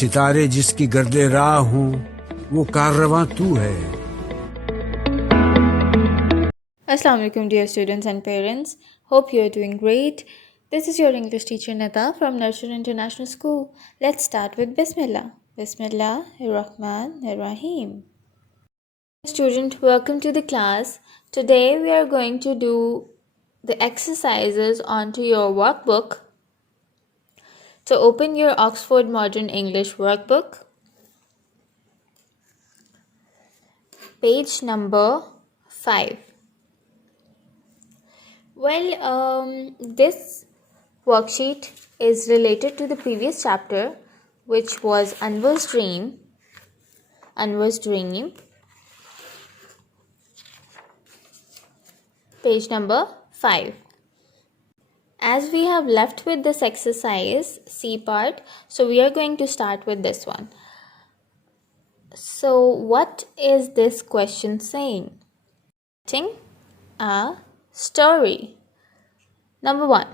सितारे जिसकी गर्दे राह हूँ वो काररवां तू है. Assalamu alaikum dear students and parents. Hope you are doing great. This is your English teacher Nata from Nurture International School. Let's start with Bismillah. Bismillah ar-Rahman ar-Rahim. Student, welcome to the class. Today we are going to do the exercises onto your workbook. So open your Oxford Modern English workbook. Page number 5. Well, this worksheet is related to the previous chapter, which was Anwar's Dream. Anwar's Dream. Page number 5. As we have left with this exercise, C part, so we are going to start with this one. So, what is this question saying? Writing a story. Number 1.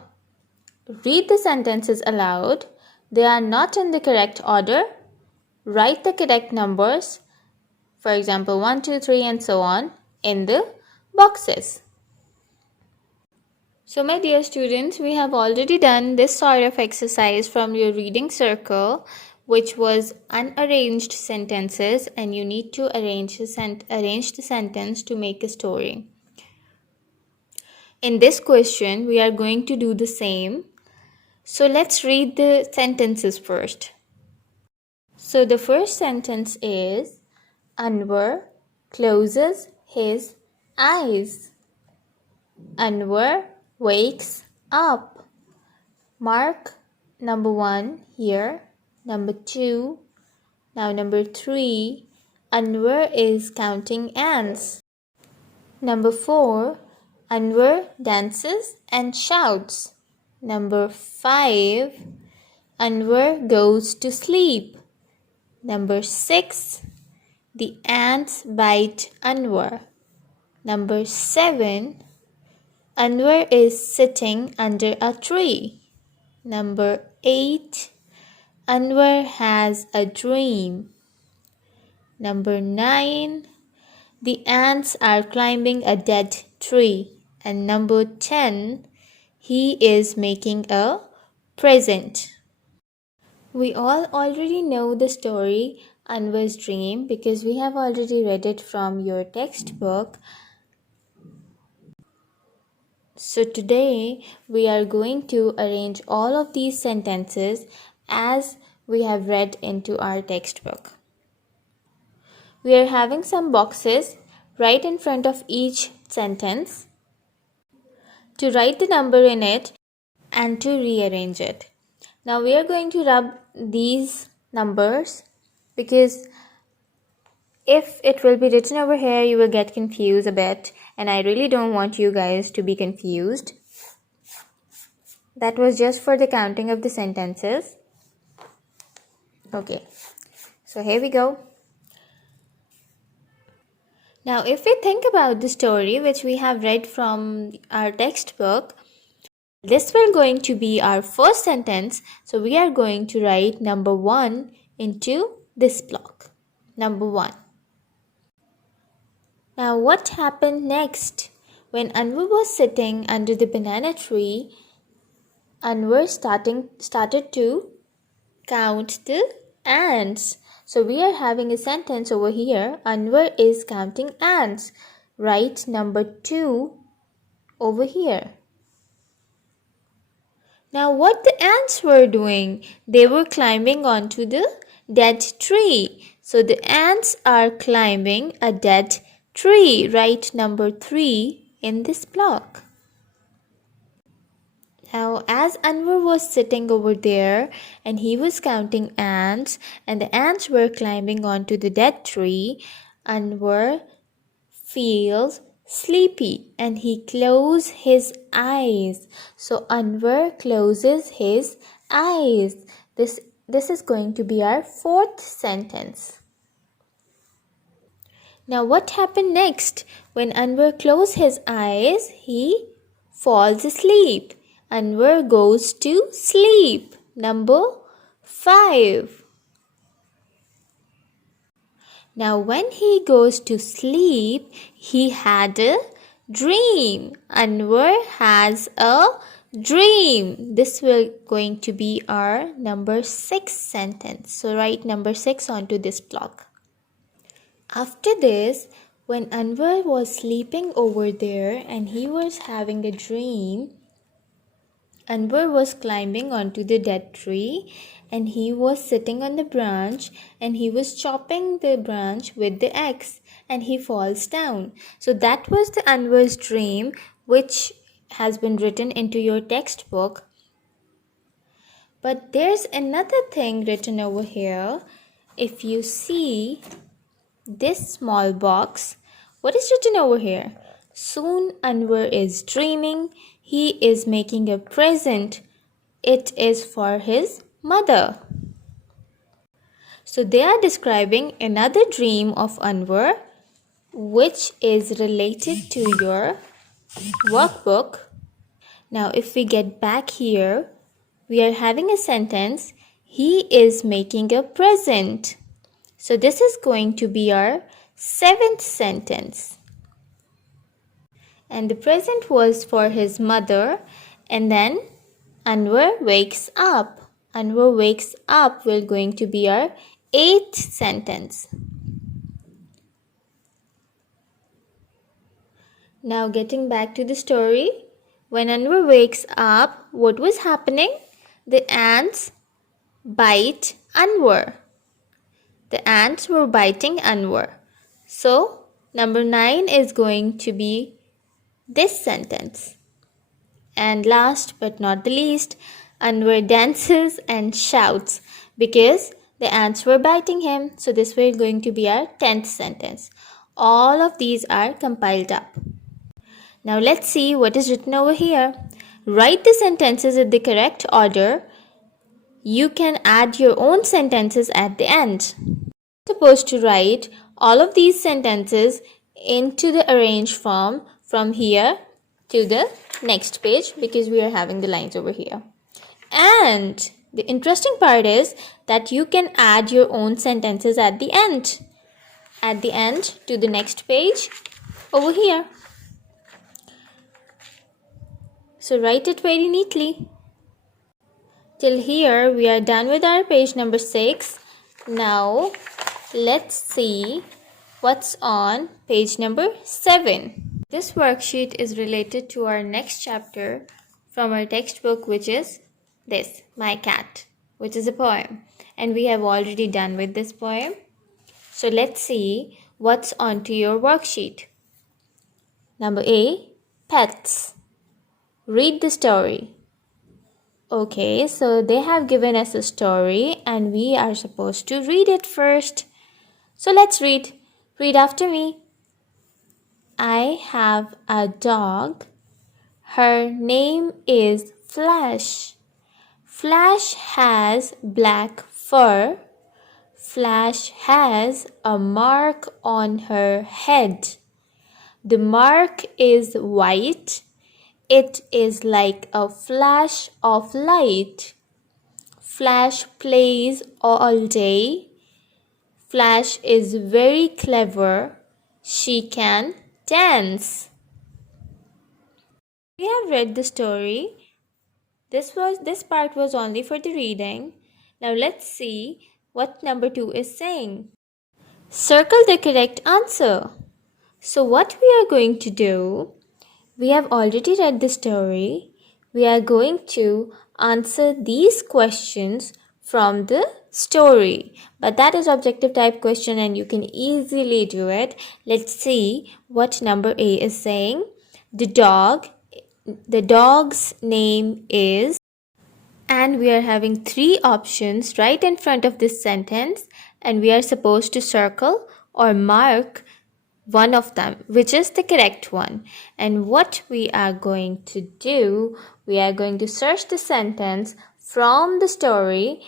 Read the sentences aloud. They are not in the correct order. Write the correct numbers, for example 1, 2, 3 and so on, in the boxes. So my dear students, we have already done this sort of exercise from your reading circle, which was unarranged sentences, and you need to arrange the sentence to make a story. In this question, we are going to do the same. So let's read the sentences first. So the first sentence is, Anwar closes his eyes. Anwar wakes up. Mark number 1 here. Number 2. Now number 3. Anwar is counting ants. Number 4. Anwar dances and shouts. Number 5. Anwar goes to sleep. Number 6. The ants bite Anwar. Number 7. Anwar is sitting under a tree. Number 8. Anwar has a dream. Number 9. The ants are climbing a dead tree. And number 10. He is making a present. We all already know the story Anwar's Dream because we have already read it from your textbook. So today we are going to arrange all of these sentences as we have read into our textbook. We are having some boxes right in front of each sentence to write the number in it and to rearrange it. Now we are going to rub these numbers because if it will be written over here, you will get confused a bit, and I really don't want you guys to be confused. That was just for the counting of the sentences. Okay, so here we go. Now, if we think about the story which we have read from our textbook, this will going to be our first sentence. So we are going to write number 1 into this block. Number 1. Now what happened next? When Anwar was sitting under the banana tree, Anwar started to count the ants. So we are having a sentence over here. Anwar is counting ants. Write number 2 over here. Now what the ants were doing? They were climbing onto the dead tree. So the ants are climbing a dead tree. Write number 3 in this block. Now as Anwar was sitting over there and he was counting ants and the ants were climbing onto the dead tree, Anwar feels sleepy and he closes his eyes. So Anwar closes his eyes. This is going to be our fourth sentence. Now what happened next? When Anwar closed his eyes, he falls asleep. Anwar goes to sleep. Number 5. Now, when he goes to sleep, he had a dream. Anwar has a dream. This will going to be our number 6 sentence. So, write number 6 onto this block. After this, when Anwar was sleeping over there and he was having a dream, Anwar was climbing onto the dead tree and he was sitting on the branch and he was chopping the branch with the axe and he falls down. So that was the Anwar's dream, which has been written into your textbook. But there's another thing written over here. If you see this small box, what is written over here? Soon Anwar is dreaming. He is making a present. It is for his mother. So they are describing another dream of Anwar, which is related to your workbook. Now if we get back here, we are having a sentence, he is making a present. So this is going to be our 7th sentence. And the present was for his mother. And then Anwar wakes up. Anwar wakes up will going to be our 8th sentence. Now getting back to the story. When Anwar wakes up, what was happening? The ants bite Anwar. The ants were biting Anwar. So, number 9 is going to be this sentence. And last but not the least, Anwar dances and shouts because the ants were biting him. So, this will going to be our 10th sentence. All of these are compiled up. Now, let's see what is written over here. Write the sentences in the correct order. You can add your own sentences at the end. You're supposed to write all of these sentences into the arranged form from here to the next page because we are having the lines over here. And the interesting part is that you can add your own sentences at the end. At the end to the next page over here. So write it very neatly. Till here we are done with our page number 6. Now let's see what's on page number 7. This worksheet is related to our next chapter from our textbook, which is this, My Cat, which is a poem. And we have already done with this poem. So let's see what's onto your worksheet. Number A, pets. Read the story. Okay, so they have given us a story and we are supposed to read it first. So let's read. Read after me. I have a dog. Her name is Flash. Flash has black fur. Flash has a mark on her head. The mark is white. It is like a flash of light. Flash plays all day. Flash is very clever. She can dance. We have read the story. This part was only for the reading. Now let's see what number 2 is saying. Circle the correct answer. So what we are going to do, we have already read the story. We are going to answer these questions from the story. But that is objective type question and you can easily do it. Let's see what number A is saying. The dog's name is, and we are having 3 options right in front of this sentence and we are supposed to circle or mark one of them, which is the correct one. And what we are going to do, we are going to search the sentence from the story.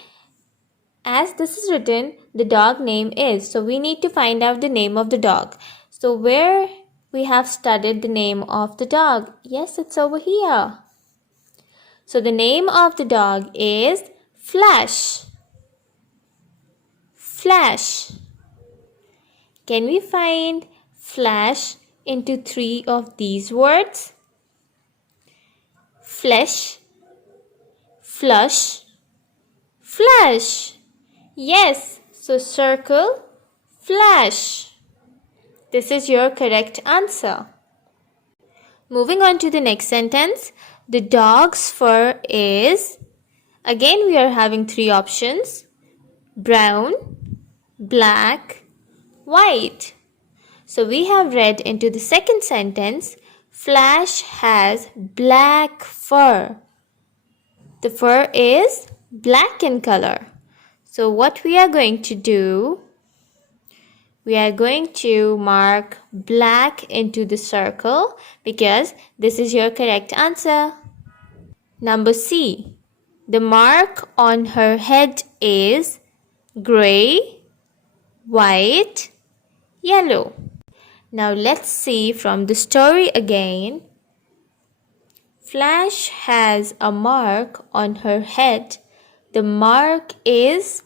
As this is written, the dog name is. So we need to find out the name of the dog. So where we have studied the name of the dog? Yes, it's over here. So the name of the dog is Flash. Flash. Can we find flash into 3 of these words? Flesh, flush, flash. Yes, so circle flash. This is your correct answer. Moving on to the next sentence. The dog's fur is, again we are having 3 options: brown, black, white. So we have read into the second sentence, Flash has black fur. The fur is black in color. So what we are going to do, we are going to mark black into the circle because this is your correct answer. Number C. The mark on her head is gray, white, yellow. Now let's see from the story again. Flash has a mark on her head. The mark is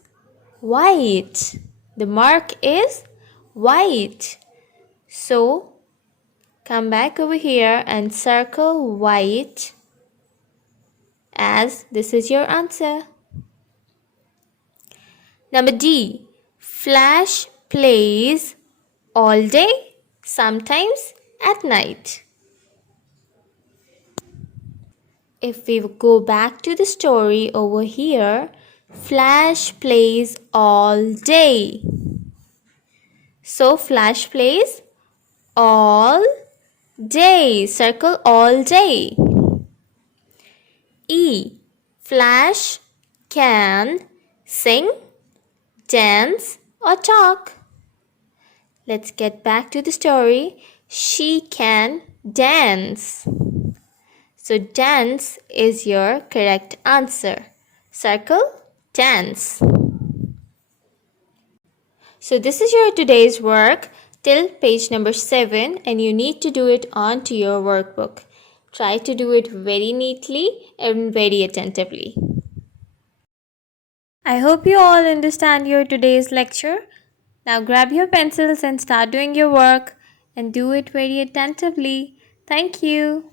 white. The mark is white. So come back over here and circle white as this is your answer. Number D. Flash plays all day, sometimes at night. If we go back to the story over here, Flash plays all day. So Flash plays all day. Circle all day. E. Flash can sing, dance, or talk. Let's get back to the story. She can dance. So dance is your correct answer. Circle dance. So this is your today's work till page number 7 and you need to do it onto your workbook. Try to do it very neatly and very attentively. I hope you all understand your today's lecture. Now grab your pencils and start doing your work and do it very attentively. Thank you.